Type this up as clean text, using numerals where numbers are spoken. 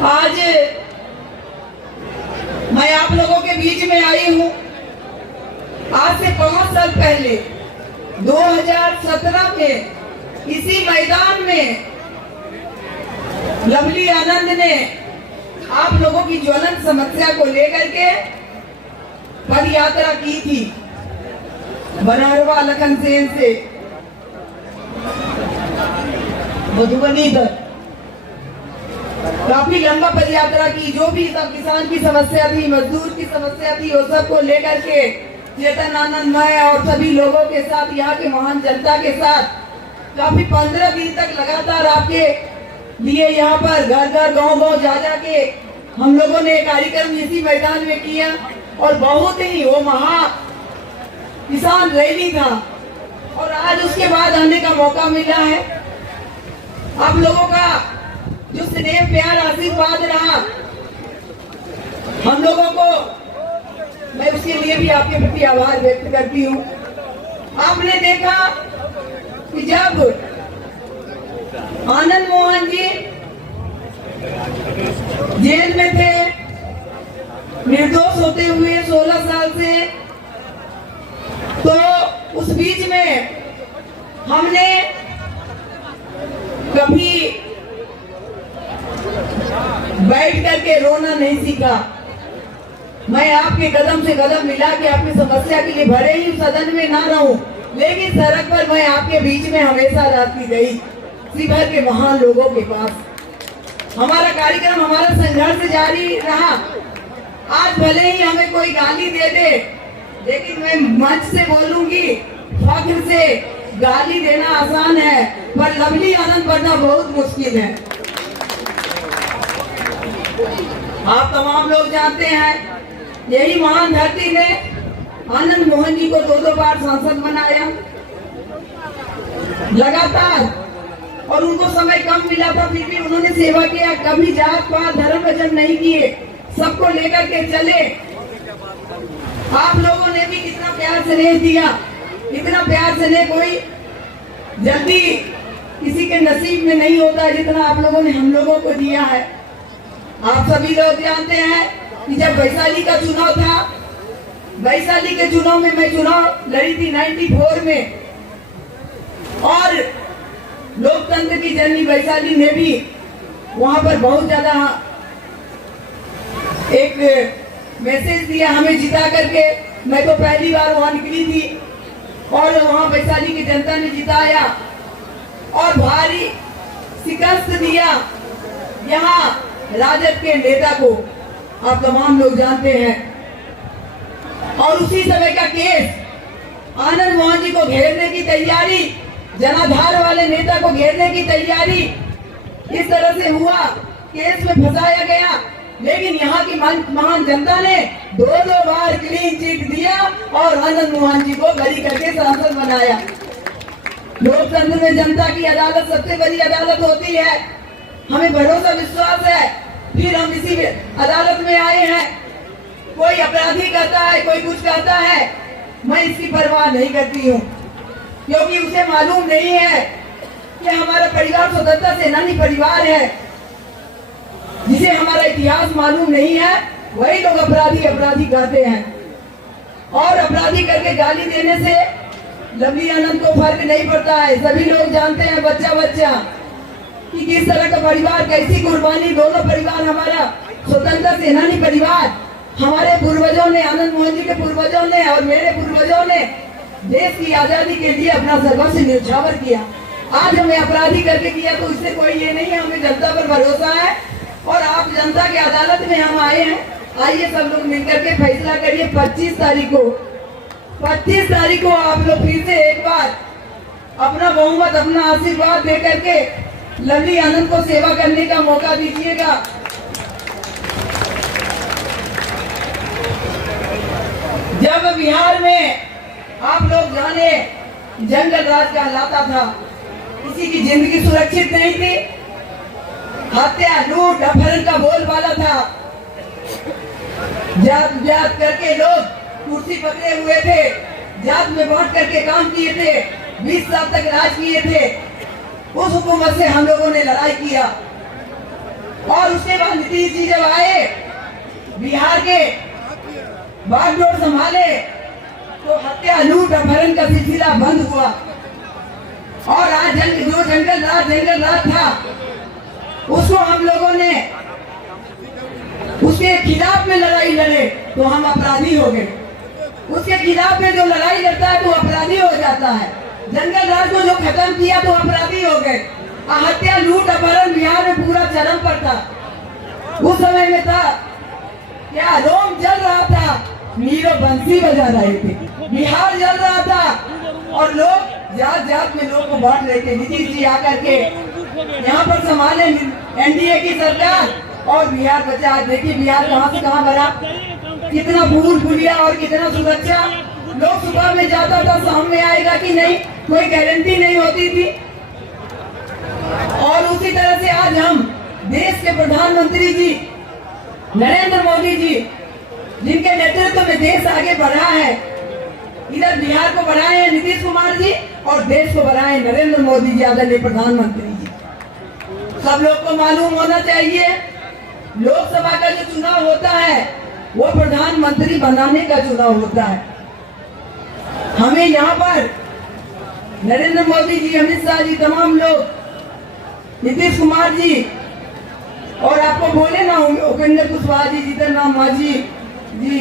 आज मैं आप लोगों के बीच में आई हूँ। आज से 5 साल पहले 2017 में इसी मैदान में लवली आनंद ने आप लोगों की ज्वलंत समस्या को लेकर के पद यात्रा की थी बनारवा लखनसेन से मधुबनी तक। काफी लंबा पद यात्रा की। जो भी सब किसान की समस्या थी, मजदूर की समस्या थी, वो सबको लेकर के चेतन आनंद मैं और सभी लोगों के साथ, यहाँ के महान जनता के साथ काफी 15 दिन तक लगातार आपके लिए यहाँ पर घर घर गांव-गांव जा जाके हम लोगों ने कार्यक्रम इसी मैदान में किया और बहुत ही वो महा किसान रैली था। और आज उसके बाद आने का मौका मिला है। आप लोगों का जो स्नेह प्यार आशीर्वाद रहा हम लोगों को, मैं उसके लिए भी आपके प्रति आभार व्यक्त करती हूँ। आपने देखा कि जब आनंद मोहन जी जेल में थे, निर्दोष होते हुए 16 साल से, तो उस बीच में हमने कभी बैठ करके रोना नहीं सीखा। मैं आपके कदम से कदम मिला के आपकी समस्या के लिए भले ही सदन में ना रहूं, लेकिन सड़क पर मैं आपके बीच में हमेशा रहती रही, शिवहर के महान लोगों के पास। हमारा कार्यक्रम, हमारा संघर्ष जारी रहा। आज भले ही हमें कोई गाली दे दे, लेकिन मैं मंच से बोलूंगी, फख्र से। गाली देना आसान है, पर लवली आनंद बनना बहुत मुश्किल है। आप तमाम लोग जानते हैं, यही महान धरती ने आनंद मोहन जी को 2 बार सांसद बनाया लगातार, और उनको समय कम मिला था, फिर भी उन्होंने सेवा किया। कभी जात पात धर्म भजन नहीं किए, सबको लेकर के चले। आप लोगों ने भी कितना प्यार स्नेह दिया, इतना प्यार स्नेह कोई जल्दी किसी के नसीब में नहीं होता जितना आप लोगों ने हम लोगों को दिया है। आप सभी लोग जानते हैं कि जब वैशाली का चुनाव था, वैशाली के चुनाव में मैं चुनाव लड़ी थी 94 में, और लोकतंत्र की जननी वैशाली ने भी वहां पर बहुत ज्यादा एक मैसेज दिया हमें जिता करके। मैं तो पहली बार वहां निकली थी और वहां वैशाली की जनता ने जिताया और भारी शिकस्त दिया यहाँ राजद के नेता को, आप तमाम लोग जानते हैं। और उसी समय का केस, आनंद मोहन जी को घेरने की तैयारी, जनाधार वाले नेता को घेरने की तैयारी इस तरह से हुआ, केस में फंसाया गया। लेकिन यहाँ की महान जनता ने 2 बार क्लीन चिट दिया और आनंद मोहन जी को बरी करके सांसद बनाया। लोकतंत्र में जनता की अदालत सबसे बड़ी अदालत होती है। हमें भरोसा विश्वास है, फिर हम इसी अदालत में आए हैं। कोई अपराधी करता है, कोई कुछ करता है, मैं इसकी परवाह नहीं करती हूँ, क्योंकि उसे मालूम नहीं है कि हमारा परिवार स्वतंत्रता सेनानी परिवार है। जिसे हमारा इतिहास मालूम नहीं है, वही लोग अपराधी अपराधी कहते हैं। और अपराधी करके गाली देने से लवली आनंद को फर्क नहीं पड़ता है। सभी लोग जानते हैं, बच्चा बच्चा, कि किस तरह का परिवार, कैसी कुर्बानी। दोनों परिवार, हमारा स्वतंत्रता सेनानी परिवार, हमारे पूर्वजों ने, आनंद मोहन जी के पूर्वजों ने और मेरे पूर्वजों ने देश की आजादी के लिए अपना सर्वस्व न्यौछावर किया। आज हमें अपराधी करके किया, तो इससे कोई ये नहीं है। हमें जनता पर भरोसा है और आप जनता की अदालत में हम आए हैं। आइए सब लोग मिलकर के फैसला करिए। 25 तारीख को आप लोग फिर से एक बार अपना बहुमत, अपना आशीर्वाद दे करके लवली आनंद को सेवा करने का मौका दीजिएगा। जब बिहार में आप लोग जाने जंगल राज कहलाता था, किसी की जिंदगी सुरक्षित नहीं थी, हत्या, लूट, अपहरण का बोलबाला था। जात जात करके लोग कुर्सी पकड़े हुए थे, जात में बांट करके काम किए थे, 20 साल तक राज किए थे। उस हुकूमत से हम लोगों ने लड़ाई किया। और उसके बाद नीतीश जी जब आए, बिहार के बागडोर संभाले, तो हत्या, लूट, अपहरण का सिलसिला बंद हुआ। और आज जो जंगल राज था, उसको हम लोगों ने उसके खिलाफ में लड़ाई लड़े तो हम अपराधी हो गए। उसके खिलाफ में जो लड़ाई लड़ता है तो अपराधी हो जाता है। जंगल राज को जो खत्म किया तो अपराधी हो गए। हत्या, लूट, अपहरण बिहार में पूरा चरम पर था। उस समय में था क्या, रोम जल रहा था, मीरो बंसी बजा रहे थे, बिहार जल रहा था और लोग जात जात में लोग को बांट रहे थे। नीतीश जी आकर के यहाँ पर संभाले एनडीए की सरकार और बिहार बचा। आज देखिए बिहार कहाँ से कहाँ बढ़ा, कितना भूल भुलिया और कितना सुरक्षा। लोग सुबह में जाता था, शाम में आएगा कि नहीं, कोई गारंटी नहीं होती थी। और उसी तरह से आज हम देश के प्रधानमंत्री जी नरेंद्र मोदी जी, जिनके नेतृत्व में देश आगे बढ़ा है, इधर बिहार को बढ़ाए हैं नीतीश कुमार जी और देश को बढ़ाए नरेंद्र मोदी जी, आदरणीय प्रधानमंत्री जी। सब लोग को मालूम होना चाहिए, लोकसभा का जो चुनाव होता है वो प्रधानमंत्री बनाने का चुनाव होता है। हमें यहाँ पर नरेंद्र मोदी जी, अमित शाह जी, तमाम लोग, नीतीश कुमार जी और आपको बोले ना उपेंद्र कुशवाहा जी, जीतन राम मांझी जी,